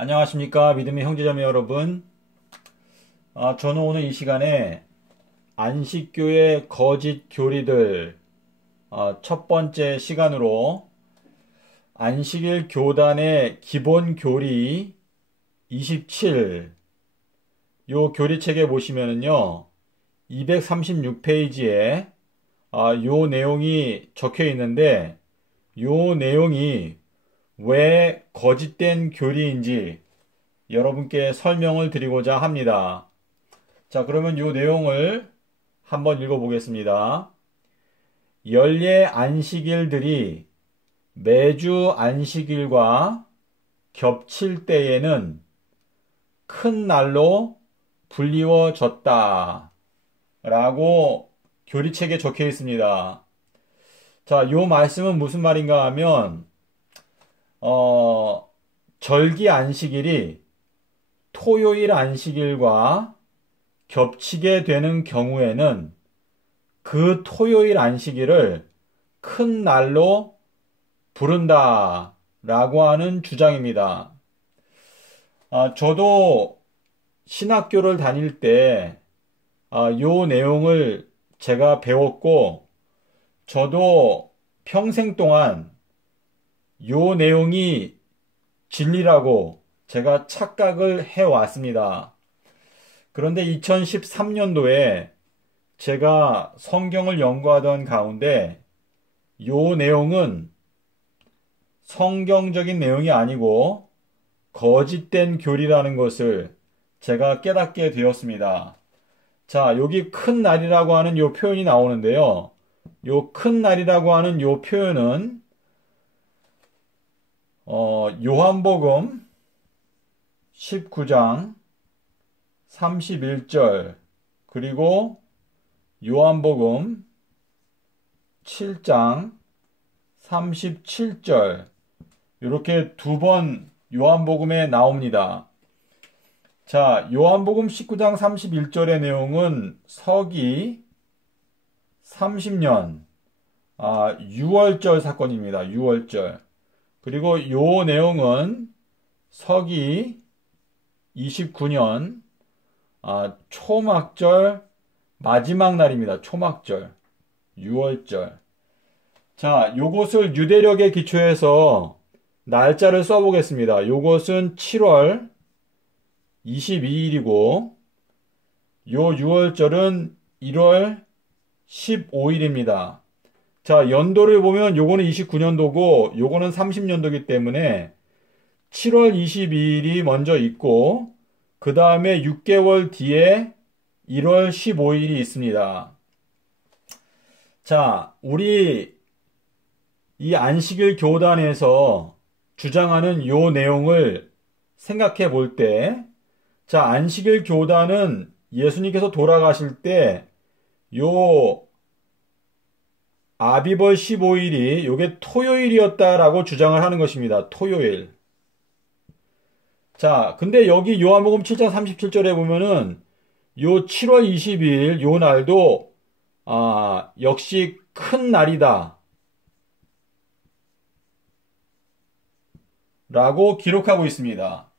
안녕하십니까 믿음의 형제자매 여러분. 저는 오늘 이 시간에 안식교의 거짓 교리들 첫 번째 시간으로 안식일 교단의 기본 교리 27 요 교리책에 보시면은요 236페이지에 요 내용이 적혀 있는데, 요 내용이 왜 거짓된 교리인지 여러분께 설명을 드리고자 합니다. 자, 그러면 요 내용을 한번 읽어보겠습니다. 연례 안식일들이 매주 안식일과 겹칠 때에는 큰 날로 불리워졌다 라고 교리책에 적혀 있습니다. 자, 요 말씀은 무슨 말인가 하면 절기 안식일이 토요일 안식일과 겹치게 되는 경우에는 그 토요일 안식일을 큰 날로 부른다 라고 하는 주장입니다. 저도 신학교를 다닐 때 요 내용을 제가 배웠고, 저도 평생 동안 요 내용이 진리라고 제가 착각을 해왔습니다. 그런데 2013년도에 제가 성경을 연구하던 가운데 요 내용은 성경적인 내용이 아니고 거짓된 교리라는 것을 제가 깨닫게 되었습니다. 자, 여기 큰 날이라고 하는 요 표현이 나오는데요. 요 큰 날이라고 하는 요 표현은 요한복음 19장 31절 그리고 요한복음 7장 37절 이렇게 두 번 요한복음에 나옵니다. 자, 요한복음 19장 31절의 내용은 서기 30년 6월절 사건입니다. 6월절. 그리고 요 내용은 서기 29년 초막절 마지막 날입니다. 초막절 6월절. 자, 요것을 유대력에 기초해서 날짜를 써보겠습니다. 요것은 7월 22일이고 요 6월절은 1월 15일입니다. 자, 연도를 보면 요거는 29년도고 요거는 30년도이기 때문에 7월 22일이 먼저 있고 그 다음에 6개월 뒤에 1월 15일이 있습니다. 자, 우리 이 안식일 교단에서 주장하는 요 내용을 생각해 볼 때, 자, 안식일 교단은 예수님께서 돌아가실 때 요 아비벌 15일이 요게 토요일이었다라고 주장을 하는 것입니다. 토요일. 자, 근데 여기 요한복음 7장 37절에 보면은 요 7월 20일 요 날도 역시 큰 날이다 라고 기록하고 있습니다.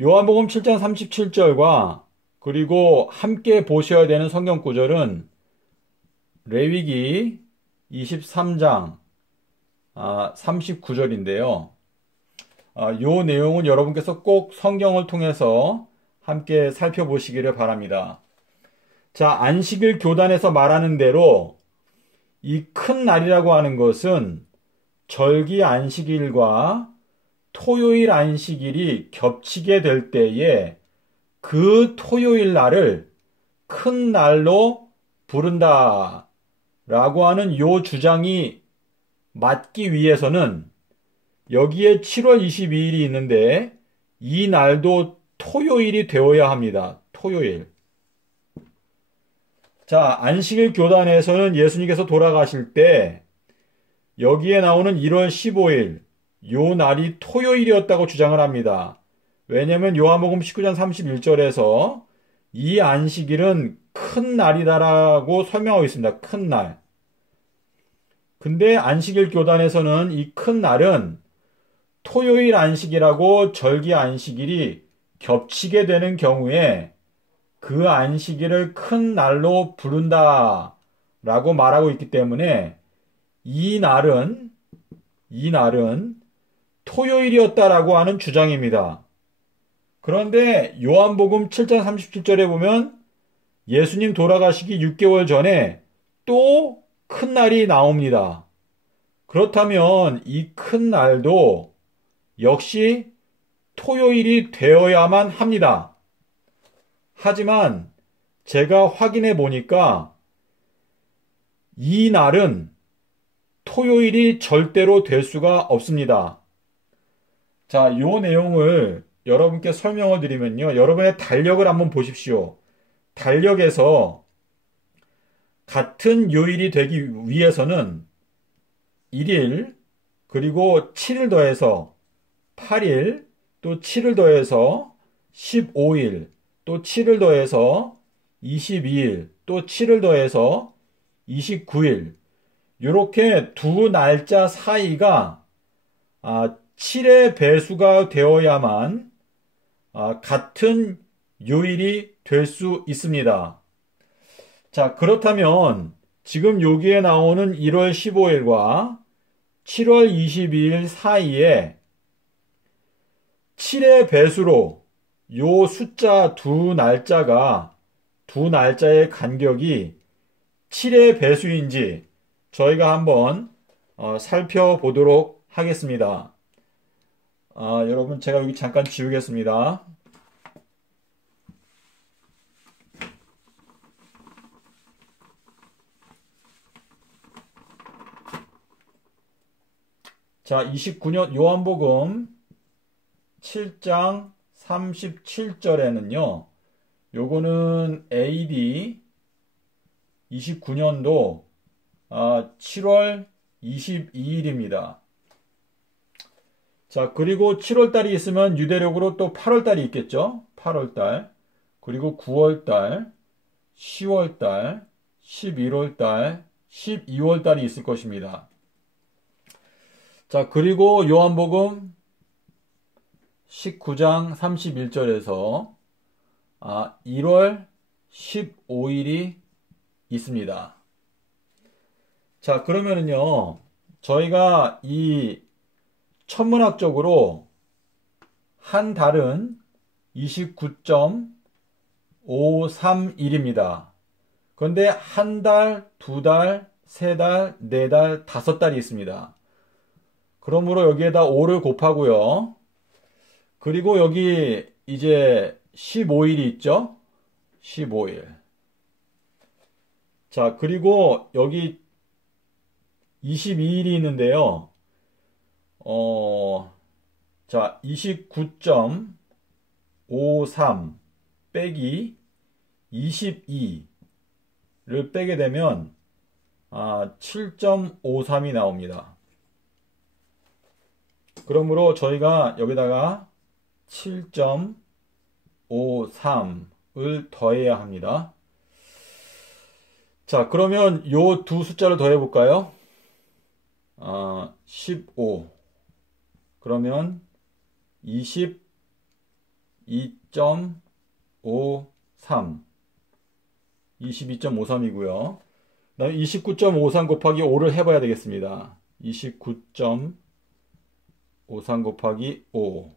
요한복음 7장 37절과 그리고 함께 보셔야 되는 성경 구절은 레위기 23장 39절인데요. 요 내용은 여러분께서 꼭 성경을 통해서 함께 살펴보시기를 바랍니다. 자, 안식일 교단에서 말하는 대로 이 큰 날이라고 하는 것은 절기 안식일과 토요일 안식일이 겹치게 될 때에 그 토요일 날을 큰 날로 부른다 라고 하는 요 주장이 맞기 위해서는 여기에 7월 22일이 있는데 이 날도 토요일이 되어야 합니다. 토요일. 자, 안식일 교단에서는 예수님께서 돌아가실 때 여기에 나오는 1월 15일 요 날이 토요일이었다고 주장을 합니다. 왜냐하면 요한복음 19장 31절에서 이 안식일은 큰 날이다라고 설명하고 있습니다. 큰 날. 근데 안식일 교단에서는 이 큰 날은 토요일 안식일하고 절기 안식일이 겹치게 되는 경우에 그 안식일을 큰 날로 부른다 라고 말하고 있기 때문에 이 날은 토요일이었다라고 하는 주장입니다. 그런데 요한복음 7장 37절에 보면 예수님 돌아가시기 6개월 전에 또 큰 날이 나옵니다. 그렇다면 이 큰 날도 역시 토요일이 되어야만 합니다. 하지만 제가 확인해 보니까 이 날은 토요일이 절대로 될 수가 없습니다. 자, 요 내용을 여러분께 설명을 드리면요. 여러분의 달력을 한번 보십시오. 달력에서 같은 요일이 되기 위해서는 1일, 그리고 7일 더해서 8일, 또 7일 더해서 15일, 또 7일 더해서 22일, 또 7일 더해서 29일, 이렇게 두 날짜 사이가 7의 배수가 되어야만 같은 요일이 될 수 있습니다. 자, 그렇다면 지금 여기에 나오는 1월 15일과 7월 22일 사이에 7의 배수로 요 숫자 두 날짜의 간격이 7의 배수인지 저희가 한번 살펴보도록 하겠습니다. 여러분, 제가 여기 잠깐 지우겠습니다. 자, 29년 요한복음 7장 37절에는요. 요거는 AD 29년도 7월 22일입니다. 자, 그리고 7월달이 있으면 유대력으로 또 8월달이 있겠죠. 8월달, 그리고 9월달, 10월달, 11월달, 12월달이 있을 것입니다. 자, 그리고 요한복음 19장 31절에서 1월 15일이 있습니다. 자, 그러면은요, 저희가 이 천문학적으로 한 달은 29.531입니다. 그런데 한 달, 두 달, 세 달, 네 달, 다섯 달이 있습니다. 그러므로 여기에다 5를 곱하고요. 그리고 여기 이제 15일이 있죠? 15일. 자, 그리고 여기 22일이 있는데요. 자, 29.53 빼기 22를 빼게 되면 7.53이 나옵니다. 그러므로 저희가 여기다가 7.53을 더해야 합니다. 자, 그러면 요 두 숫자를 더해 볼까요? 15. 그러면 22.53. 22.53이고요. 그다음에 29.53 곱하기 5를 해봐야 되겠습니다. 29.53 곱하기 5.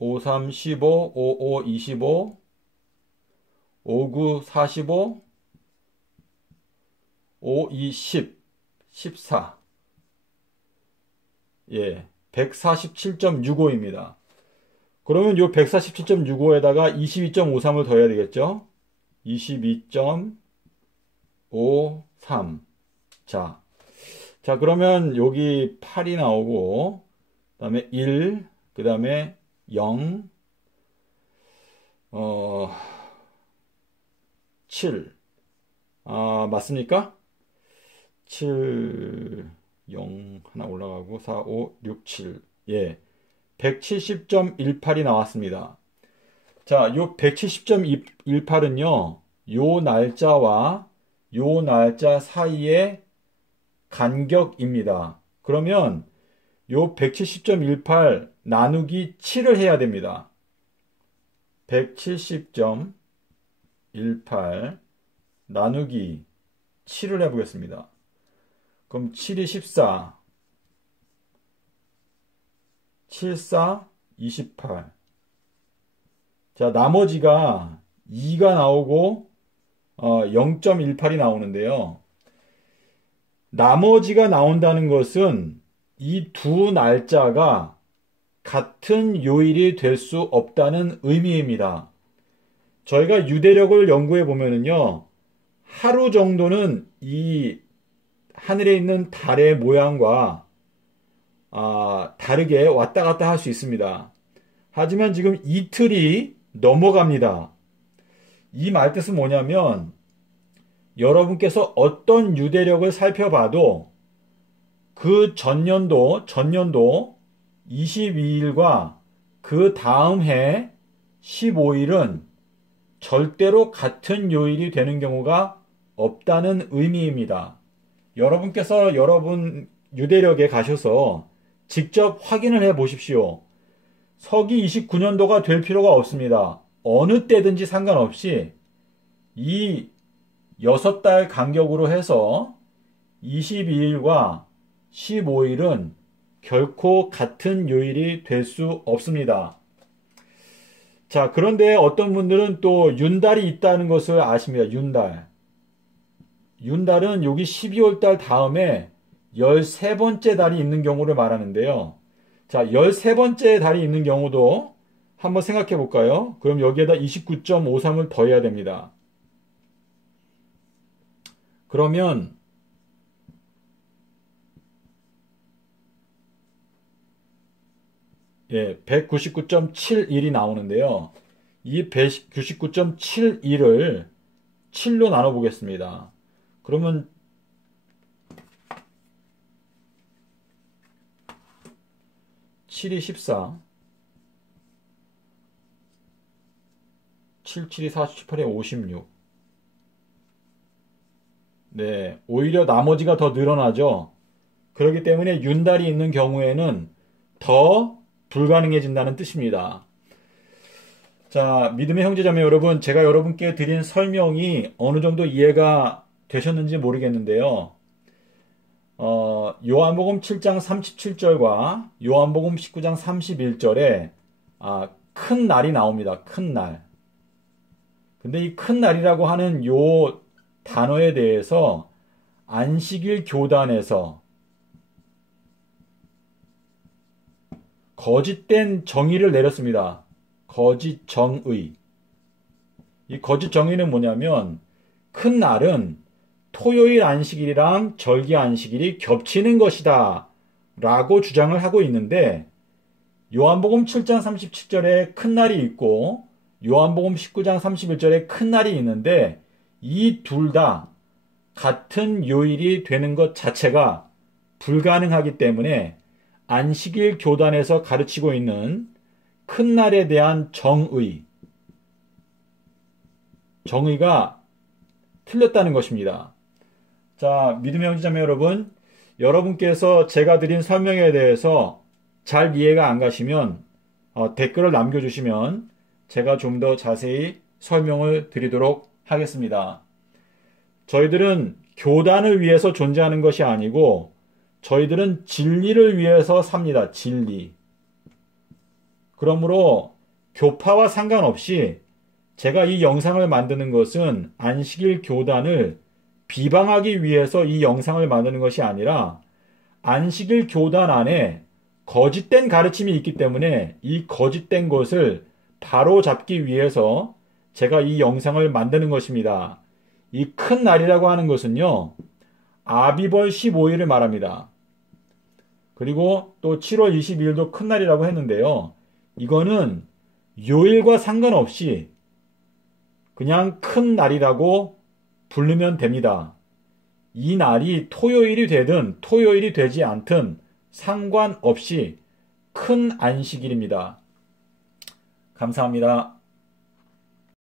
53 15, 55 25, 59 45, 52 10, 14. 예, 147.65입니다. 그러면 요 147.65에다가 22.53을 더해야 되겠죠? 22.53. 자, 그러면 여기 8이 나오고, 그 다음에 1, 그 다음에 0, 7. 맞습니까? 7, 0 하나 올라가고 4, 5, 6, 7. 예. 170.18이 나왔습니다. 자, 요 170.18은요. 요 날짜와 요 날짜 사이의 간격입니다. 그러면 요 170.18 나누기 7을 해야 됩니다. 170.18 나누기 7을 해보겠습니다. 그럼 7이 14, 7, 4, 28. 자, 나머지가 2가 나오고 0.18이 나오는데요. 나머지가 나온다는 것은 이 두 날짜가 같은 요일이 될 수 없다는 의미입니다. 저희가 유대력을 연구해 보면은요, 하루 정도는 이 하늘에 있는 달의 모양과 다르게 왔다 갔다 할 수 있습니다. 하지만 지금 이틀이 넘어갑니다. 이 말뜻은 뭐냐면 여러분께서 어떤 유대력을 살펴봐도 그 전년도 22일과 그 다음 해 15일은 절대로 같은 요일이 되는 경우가 없다는 의미입니다. 여러분께서 여러분 유대력에 가셔서 직접 확인을 해 보십시오. 서기 29년도가 될 필요가 없습니다. 어느 때든지 상관없이 이 6달 간격으로 해서 22일과 15일은 결코 같은 요일이 될 수 없습니다. 자, 그런데 어떤 분들은 또 윤달이 있다는 것을 아십니다. 윤달은 여기 12월 달 다음에 13번째 달이 있는 경우를 말하는데요. 자, 13번째 달이 있는 경우도 한번 생각해 볼까요? 그럼 여기에다 29.53을 더해야 됩니다. 그러면 199.71이 나오는데요. 이 199.71을 7로 나눠 보겠습니다. 그러면 7이 14, 7, 7이 48에 56. 네, 오히려 나머지가 더 늘어나죠. 그렇기 때문에 윤달이 있는 경우에는 더 불가능해진다는 뜻입니다. 자, 믿음의 형제자매 여러분, 제가 여러분께 드린 설명이 어느 정도 이해가 되셨는지 모르겠는데요. 요한복음 7장 37절과 요한복음 19장 31절에 큰 날이 나옵니다. 큰 날. 근데 이 큰 날이라고 하는 요 단어에 대해서 안식일 교단에서 거짓된 정의를 내렸습니다. 거짓 정의. 이 거짓 정의는 뭐냐면 큰 날은 토요일 안식일이랑 절기 안식일이 겹치는 것이다 라고 주장을 하고 있는데 요한복음 7장 37절에 큰 날이 있고 요한복음 19장 31절에 큰 날이 있는데 이 둘 다 같은 요일이 되는 것 자체가 불가능하기 때문에 안식일 교단에서 가르치고 있는 큰 날에 대한 정의가 틀렸다는 것입니다. 자, 믿음의 형제자매 여러분, 여러분께서 제가 드린 설명에 대해서 잘 이해가 안 가시면 댓글을 남겨주시면 제가 좀 더 자세히 설명을 드리도록 하겠습니다. 저희들은 교단을 위해서 존재하는 것이 아니고 저희들은 진리를 위해서 삽니다. 진리. 그러므로 교파와 상관없이 제가 이 영상을 만드는 것은 안식일 교단을 비방하기 위해서 이 영상을 만드는 것이 아니라 안식일 교단 안에 거짓된 가르침이 있기 때문에 이 거짓된 것을 바로잡기 위해서 제가 이 영상을 만드는 것입니다. 이 큰 날이라고 하는 것은요, 아비벌 15일을 말합니다. 그리고 또 7월 22일도 큰 날이라고 했는데요. 이거는 요일과 상관없이 그냥 큰 날이라고 부르면 됩니다. 이 날이 토요일이 되든 토요일이 되지 않든 상관없이 큰 안식일입니다. 감사합니다.